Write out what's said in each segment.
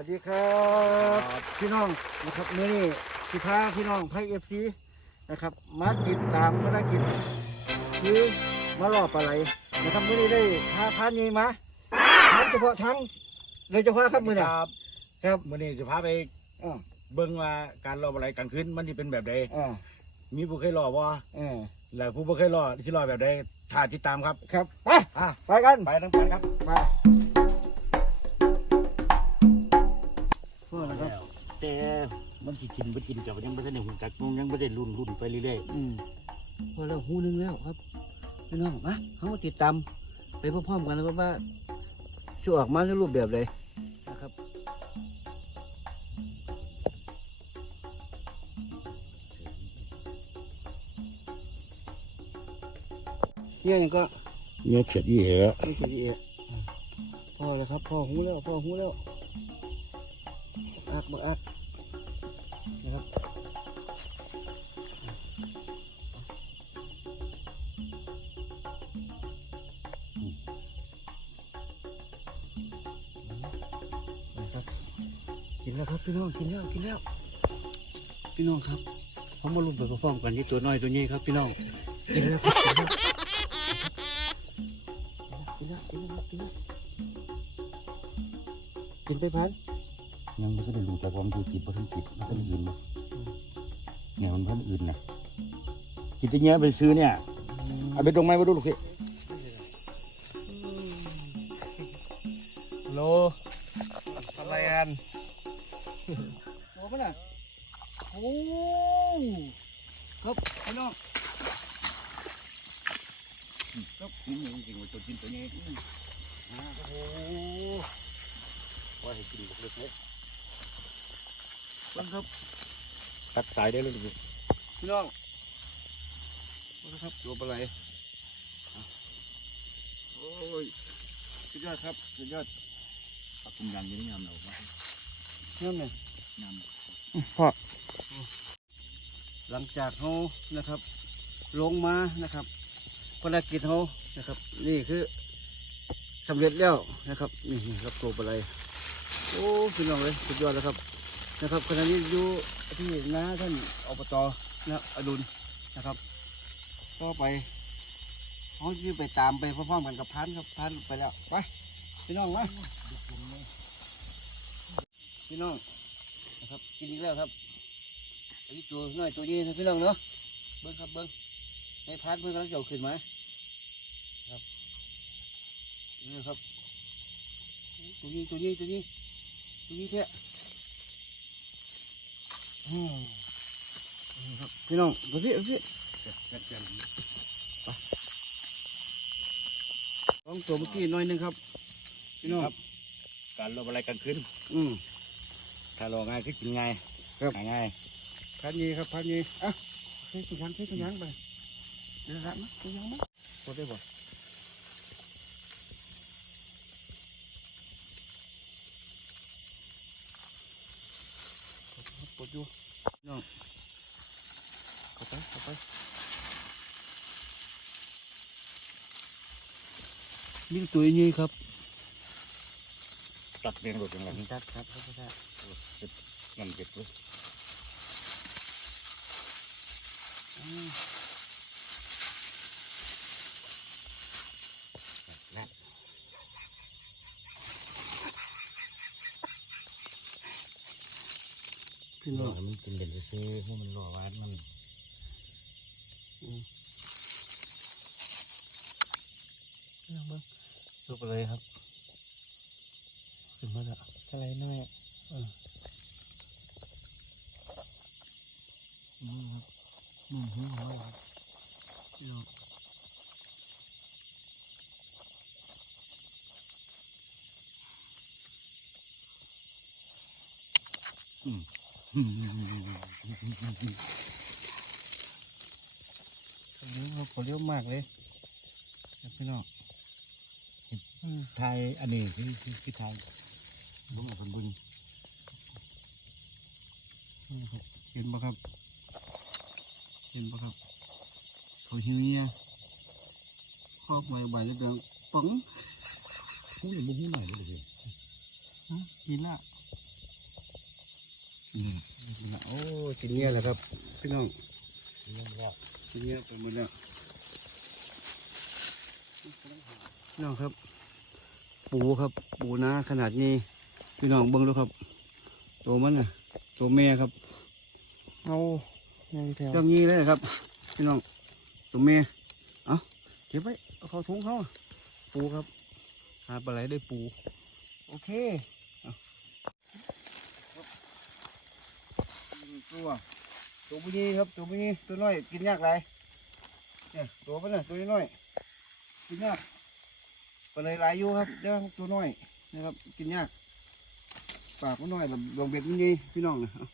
วัสดีครับพี่น้องนะครับมื้อนี้สิพาพี่น้องไทยเอฟซีนะครับมาติดตามภารกิจคือมาล่อปลาไหลนะครับมื้อนี้ได้พาพานี้มาทั้งเฉพาะทั้งโดยเฉพาะครับมื้อนี้ครับครับมื่อนี้จะพาไปอ่าเบิ่งว่าการรออะไรกลางคืนมันจะเป็นแบบใดอ่ามีผู้เคยรอบ่อ่าแล้วผู้บ่เคยรอที่รอแบบใดถ่ายติดตามครับครับไปอะไปกันไปทั้งกันครับไป มันสิกินบ่กินกับยังบ่ทันได้หูจักนุ่งยังบ่ได้รุ่นรุ่นไปเรื่อยอืมพอแล้วหูหนึงแล้วครับพี่น้องมาเขามาติดตามไปพร้อมๆกันนะครับว่าจะออกมาในรูปแบบใดนะครับเฮียนี่ก็ๆเนี่ยเฉียดอีเหอไม่ใช่ดีเอะพ่อเลยครับพ่อหูแล้วพ่อหูแล้วอักบักอัก นี่ตัวน้อยตัวนี้ครับพี่น้องกินแล้วกินแล้วกินแล้วกินแล้วกินไปพันยังบ่ทันได้รู้จักว่ามันคือจิตบ่ทันจิตมันทันอื่นบ่เนี่ยมันเพิ่นอื่นนะจิตเนี้ยไปซื้อเนี่ยเอาไปตรงไหมมาดูลูกพี่ ครับพี่น้องครับนี่จริงๆว่าตัวกินตัวนี้โอ้ว่าให้กินบ่เลิกเลยบังครับตัดสายได้เลยลูกพี่พี่น้องบังครับตัวปลาไหลอะโอ้ยสุดยอดครับสุดยอดปักกุมยันอยู่นี่ยามเราว่านั่นไงยามพ่อ หลังจากเขานะครับ ลงมานะครับภารกิจเขานะครับ นี่คือสำเร็จแล้วนะครับนี่ครับตัวปลาไหลโอ้พี่น้องเลยสุดยอดแล้วครับนะครับขณะนี้อยู่ที่น้าท่านอบตนะอดุลนะครับ ก็ไปเขาที่ไปตามไปพร้อมๆกันกับพันครับพันไปแล้วไปพี่น้องมาพี่น้องนะครับกินอีกแล้วครับ อันนี้ตัวน้อยตัวนี้นะพี่น้องเนาะเบิ้งครับเบิ้งในพันเพิ่งกำลังจะเอาขึ้นมาครับนี่ครับตัวนี้ตัวนี้ตัวนี้ตัวนี้แท้อืมนี่ครับพี่น้องดูพี่ดูพี่ลองตัวเมื่อกี้หน่อยหนึงครับพี่น้องการรออะไรกลางคืนอืมถ้ารอง่ายคือกินง่ายครับหาง่าย พันยีครับพันยีอะใช้ตุยังใช้ตุยังไปเดี๋ยวรับนะตุยังมั้ยกดได้บ่กดอยู่พี่น้องเข้าไปเข้าไปนี่ตัวนี้ครับ ตัดเรียงรถอย่างไรครับครับครับครับนั่นเก็บไว้ อืมพี่รน้อองให้มันกินเด่นซื้อๆให้มันรอหวานมันพี่น้องเบิ้งรูปอะไรครับขึ้นมาแล้วอะไรน้อยเออนี่ครับ นี่หัวเราครับพี่น้องอันนี้เราขอเลี้ยวมากเลยพี่น้องอืมไทยอันนี้คือคือคือไทยบุ้งกับคนบุญเห็นปะครับ เห็นปะครับ เขาหิวเนี่ยครอบไว้ใบแล้วเดินป๋องบุ้งบุ้งหน่อยเลยพี่ฮะกินละโอ้กินเงี้ยแหละครับพี่น้องนี่แล้วกินเงี้ยไปหมดแล้วพี่น้องครับ ปูครับ ปูนาขนาดนี้ พี่น้องเบิ้งดูครับ ตัวมันน่ะ ตัวแม่ครับ เอา ยังแถวจังงี้เลยครับพี่น้องตัวแม่เอาเก็บไว้เอาเข้าถุงเขาปูครับ หาปลาไหลได้ปู โอเคตัวตัวบุญีครับตัวบุญีตัวน้อยกินยากไรเนี่ยตัวมันน่ะตัวน้อยกินยากปลาไหลหลายอยู่ครับเจ้าตัวน้อยนะครับ กินยากปากมันน้อยแบบดวงเบ็ดมันยีพี่น้องนะเอา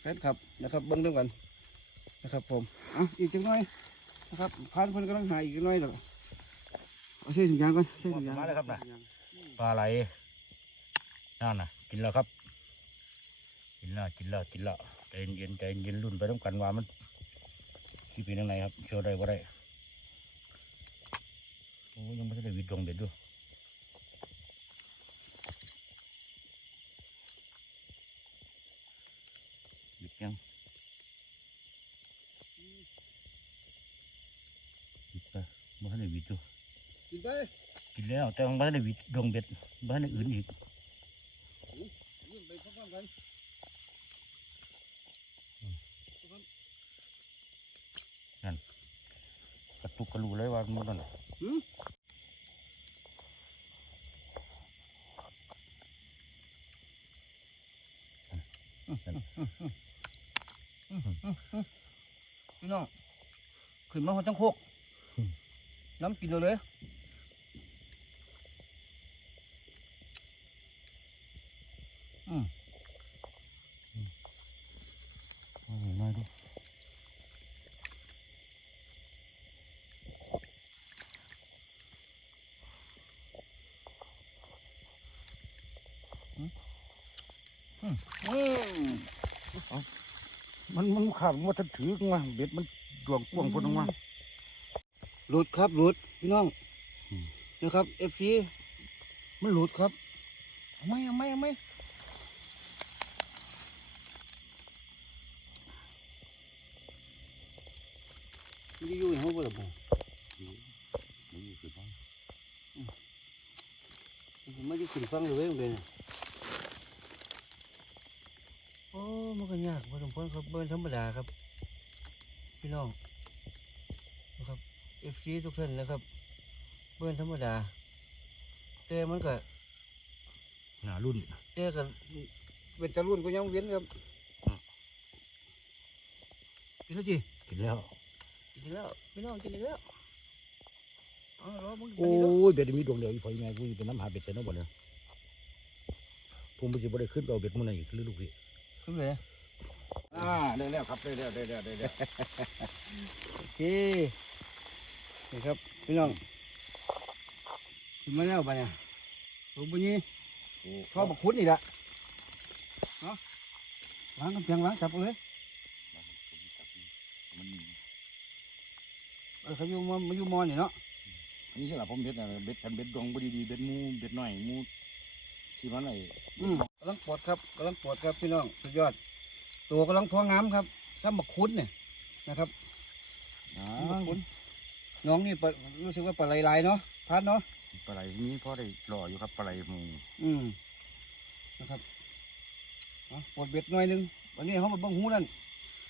เพชรครับนะครับเบิ้งด้วยกัน นะครับ ผมอะอีกจังน้อยนะครับพันคนกำลังหาอีกจังน้อยเดี๋ยวเอาใส่ถุงยางก่อนใส่ถุงยางมาเลยครับนะปลาไหลนั่นน่ะ กินแล้วครับ กินแล้วกินแล้วกินแล้วใจเย็นใจเย็นรุ่นไปต้องกันว่ามันที่เป็นยังไงครับโชว์ได้บ่ได้โอ้ยังไม่ได้วิดดวงเบ็ดด้วยวิดยัง ดไปไม่ได้วิดด้วยกินไปกินแล้วแต่ไม่ได้วิดดวงเบ็ดไม่ได้อื่นอีกยื่นไปพร้อมๆกันกระตุกกระลูเลยว่ามันนั่นน่ะหืมพี่น้องขึ้นมาหัวจังโคก น้ำกินเลยเลยอืมเอาหน่อยหน่อยดูอืมมันมันขาดมันถือมาเบ็ดมันดวงกวงคนออกมา หลุดครับหลุดพี่น้องอืมนะครับเอฟซีมันหลุดครับเอาไหมเอาไหมเอาไหมมันจะอยู่ในห้องบ่ล่ะบ่มันไม่ได้ขึ้นฟังเลยเว้ยมันเป็นโอ้มันก็ยากพอสมควรครับเบิ้ลธรรมดาครับ พี่น้องนะครับ เอฟซีทุกท่านนะครับ เบิ้ลธรรมดา แต่มันก็หนารุ่นแต่ก็เป็นตะลุ่นก็ยังเว้นครับอืมกินแล้วจีกินแล้วกินแล้วพี่น้องกินแล้วเอ๋อรอมึงโอ้ยเบ็ดมีดวงเดียวอีพอยแม่กูเป็นน้ำหาเบ็ดแต่น้ำบ่เนี่ยผมไม่ใช่บ่ได้ขึ้นไปเอาเบ็ดมันไหนอีกคือลูกพี่ขึ้นเลยอ่าได้แล้วครับได้แล้วได้แล้วได้แล้วโอเค นี่ครับพี่น้องขึ้นมาแล้วปะเนี่ยตัวบุญนี้ชอบบักคุดนี่แหละเนาะล้างกำแพงล้างจับเอาเลยมันเออเขาอยู่มอมาอยู่มอนี่เนาะนี่ใช่หรอผมเบ็ดน่ะเบ็ดกันเบ็ดดวงบ่ดีๆเบ็ดหมูเบ็ดน้อยหมูที่มันไอ้อืมกำลังปวดครับกำลังปวดครับพี่น้องสุดยอด ตัวกำลังท้องน้ำครับซ้ำบักคุดเนี่ยนะครับอ่าซ้ำบักคุด น้องนี่ปลารู้สึกว่าปลาไหลายๆเนาะพัดเนาะปลาไหลนี้พอได้รออยู่ครับปลาไหลหมูอืมนะครับเอาปวดเบ็ดหน่อยหนึงวันนี้เขามาเบิ่งหูนั่น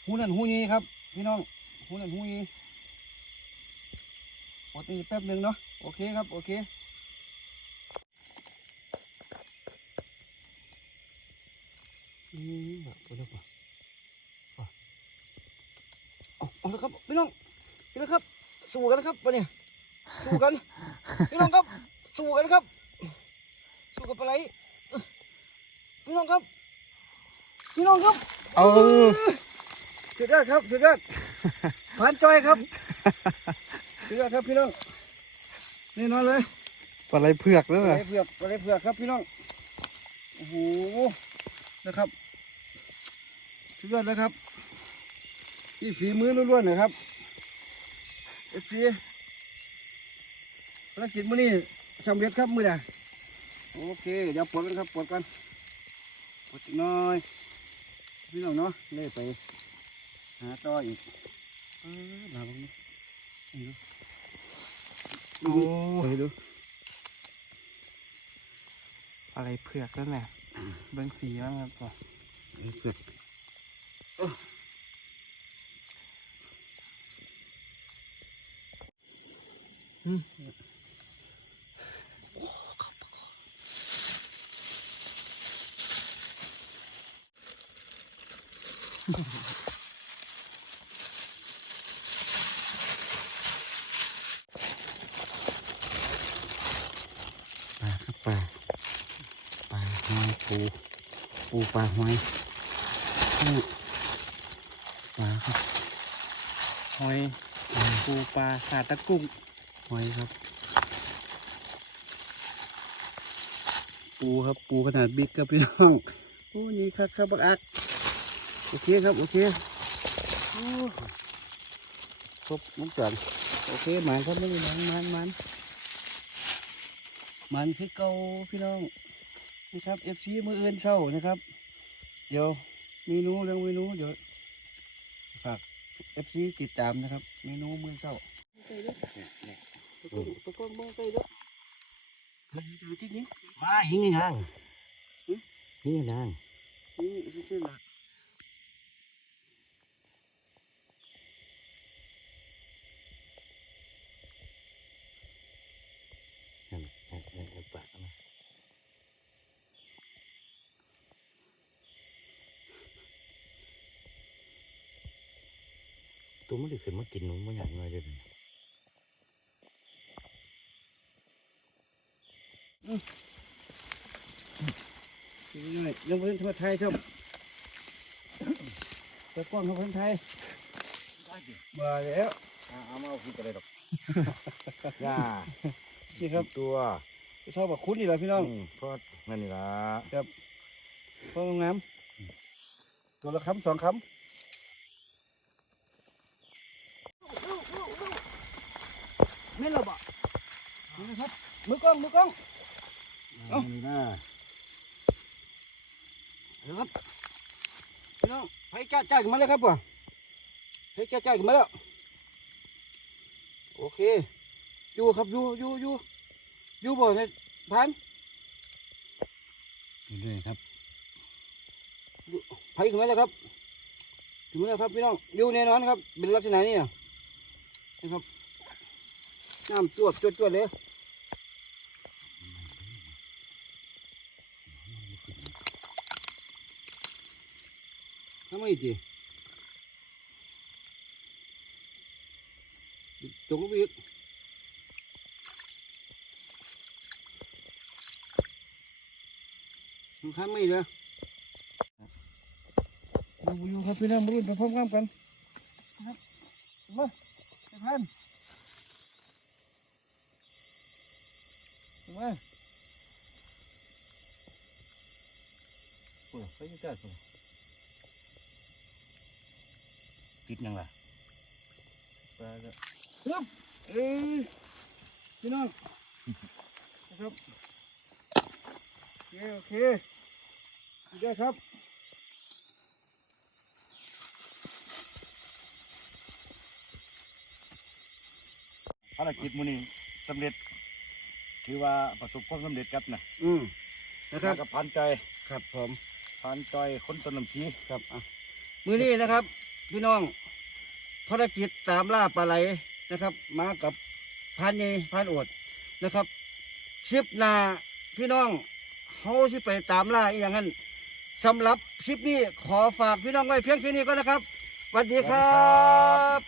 หูนั่นหูนี้ครับ พี่น้องหูนั่นหูนี้ปวดนี่แป๊บหนึ่งเนาะโอเคครับโอเคอืมแบบเอาเร็วกว่าเอาเอาเอาละครับพี่น้องพี่น้องครับ สู้กันนะครับวันนี้สู้กันพี่น้องครับสู้กันครับสู้กับปลาไหลเอ้อพี่น้องครับพี่น้องครับเอาสุดยอดครับสุดยอดผ่านจอยครับสุดยอดครับพี่น้องแน่นอนเลยปลาไหลเผือกปลาไหลเผือกปลาไหลเผือกครับพี่น้องโอ้โหนะครับสุดยอดเลยครับที่ฝีมือล้วนๆนะครับ เอฟซีภารกิจมื้อนี้สำเร็จครับมื้อน่ะโอเค เดี๋ยวปลดกันครับปลดกันปลดอีกหน้อย พี่น้องเนาะเล่ไป หาต่ออีกเออลาบังนี่ดูโอ้ไปดูปลาไหลเผือกนั่นแหละเบิ้งสีมันครับพ่อเกิ ปลาครับปลาปลาหอยปูปูปลาหอยนี่ปลาครับหอยปูปลาขาตะกุ้ง หอยครับ ปูครับปูขนาดบิ๊กครับพี่น้องโอ้นี่ครับครับบักอักโอเคครับโอเคครบมุกจอนโอเคหมานครับไม่ได้หมานหมานหมานหมานคือเก่าพี่น้องนี่ครับเอฟซีมืออื่นเช้านะครับ เดี๋ยวเมนูเรื่องเมนูเดี๋ยวฝากเอฟซีติดตามนะครับเมนูมือเช้าตะโกนตะโกนมองไปด้วยมันอยู่ที่นี้มา หิงยังหิงยังนี่ที่ที่ละนั่นนั่นนั่นนั่นปากนะตัวมันได้ขึ้นมากินหนูมันอย่างไรเด่นนี่เลย ยังเป็นทั่วไทยชมตะโกนของคนไทยมาแล้วเอามาเอาขึ้นไปเลยดอกย่านี่ครับตัวชอบแบบคุ้นนี่แหละพี่น้องอืมเพราะนั่นนี่ละเพราะงามตัวละคำสองคำไม่ระบะนี่นะครับมือกล้องมือกล้องเอ้า นี่นะนะครับพี่น้องให้จ้าจ้าขึ้นมาแล้วครับว่ะให้จ้าจ้าขึ้นมาแล้ว โอเค อยู่ครับ อยู่อยู่อยู่อยู่บ่เนี่ยพันเรื่อยๆครับไผขึ้นมาแล้วครับขึ้นมาแล้วครับพี่น้อง อยู่แน่นอนครับ เป็นลักษณะนี้นะนะครับ น้ำจวดจวดจวดเลย ทำไมจีตรงลงไปอีกมันข้ามไม่เลยเราอยู่ครับพี่น้องมาลุ้นไปพร้อมๆกันครับมาไปพันมาโอ้ยไปยังจ้า ตัวติดยังล่ะปลาละฮึบเอ้ยพี่น้องนะครับโอเคโอเคได้ครับภารกิจมื้อนี้สำเร็จ ถือว่าประสบความสำเร็จครับนะอืมนะครับกับพันใจครับผมพันจอยคนต้นน้ำชีครับอะ มือนี้นะครับ พี่น้องภารกิจตามล่าปลาไหลนะครับ มากับพันนี่พันอดนะครับชิปนาพี่น้องเขาสิไปตามล่าอย่างนั้นสำหรับชิปนี้ขอฝากพี่น้องไว้เพียงแค่นี้ก็นะครับสวัสดีครับ